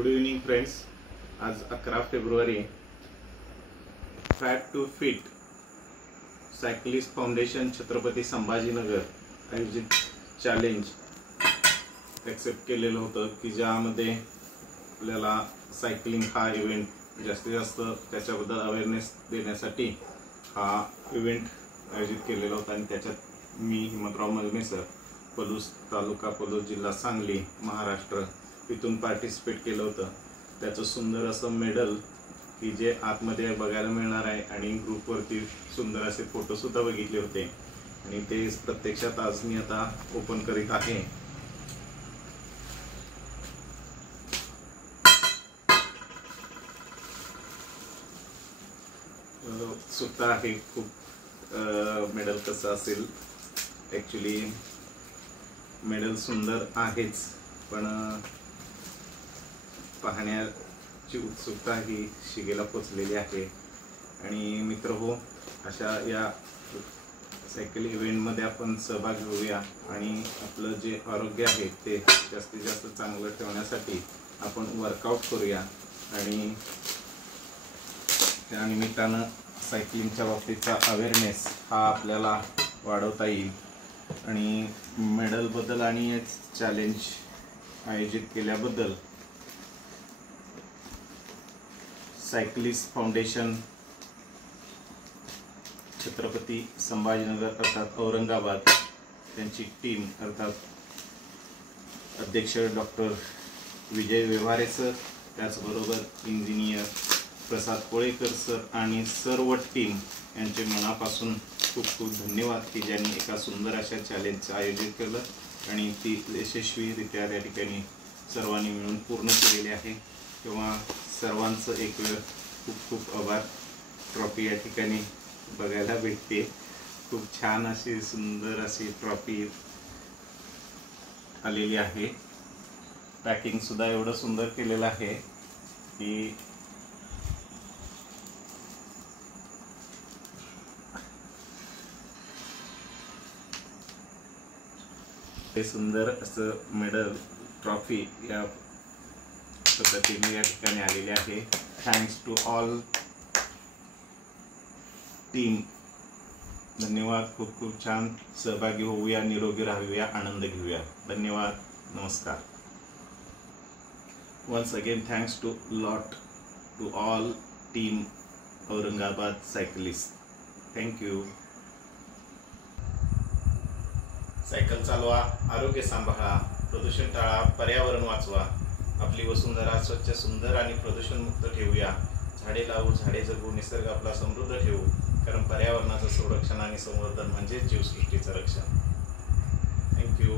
Good evening friends. आज 11 फेब्रुवारी fat to fit cyclist foundation Chhatrapati Sambhajinagar आयोजित चॅलेंज ॲक्सेप्ट केलेलं होतं की ज्यामध्ये आपल्याला सायकलिंग हा इव्हेंट जास्तीत जास्त त्याच्याबद्दल अवेअरनेस देण्यासाठी हा इव्हेंट आयोजित केलेला होता आणि त्याच्यात मी हिमंतराव मलमेसर, पलूस तालुका, पलूस जिल्हा, सांगली, महाराष्ट्र इथून पार्टिसिपेट केलं होतं. त्याचं सुंदर असं मेडल की जे आतमध्ये बघायला मिळणार आहे आणि ग्रुपवरती सुंदर असे फोटोसुद्धा बघितले होते आणि ते प्रत्यक्षात आज मी आता ओपन करीत आहे. उत्सुकता आहे खूप मेडल कसं असेल. ॲक्च्युली मेडल सुंदर आहेच, पण पाहण्याची उत्सुकता ही शिगेला पोचलेली आहे. आणि मित्र हो, अशा या सायकल इव्हेंटमध्ये आपण सहभाग घेऊया आणि आपलं जे आरोग्य आहे ते जास्तीत जास्त चांगलं ठेवण्यासाठी आपण वर्कआउट करूया आणि त्या निमित्तानं सायकलिंगच्या बाबतीतचा अवेअरनेस हा आपल्याला वाढवता येईल. आणि मेडलबद्दल आणि चॅलेंज आयोजित केल्याबद्दल सायकलिस्ट फाउंडेशन छत्रपती संभाजीनगर अर्थात औरंगाबाद त्यांची टीम अर्थात अध्यक्ष डॉक्टर विजय व्यवहारे सर, त्याचबरोबर इंजिनियर प्रसाद कोळेकर सर आणि सर्व टीम यांचे मनापासून खूप खूप धन्यवाद की ज्यांनी एका सुंदर अशा चॅलेंजचं आयोजित केलं आणि ती यशस्वीरित्या त्या ठिकाणी सर्वांनी मिळून पूर्ण केलेली आहे. तेव्हा सर्वांचं एक वेळ खूप खूप आभार. ट्रॉफी या ठिकाणी बघायला भेटते. खूप छान अशी सुंदर अशी ट्रॉफी आलेली आहे. पॅकिंग सुद्धा एवढं सुंदर केलेलं आहे की हे सुंदर असं मेडल ट्रॉफी या पद्धतीने या ठिकाणी आलेली आहे. Thanks to all team. धन्यवाद. खूप खूप छान. सहभागी होऊया, निरोगी राहूया, आनंद घेऊया. धन्यवाद. नमस्कार. Once again thanks to lot to all team Aurangabad cyclist. Thank you. Cycle चालवा, आरोग्य सांभाळा, प्रदूषण टाळा, पर्यावरण वाचवा. आपली वसुंधरा स्वच्छ, सुंदर आणि प्रदूषणमुक्त ठेवूया. झाडे लावू, झाडे जगू, निसर्ग आपला समृद्ध ठेवू. कारण पर्यावरणाचं संरक्षण आणि संवर्धन म्हणजे जीवसृष्टीचं रक्षण. थँक्यू.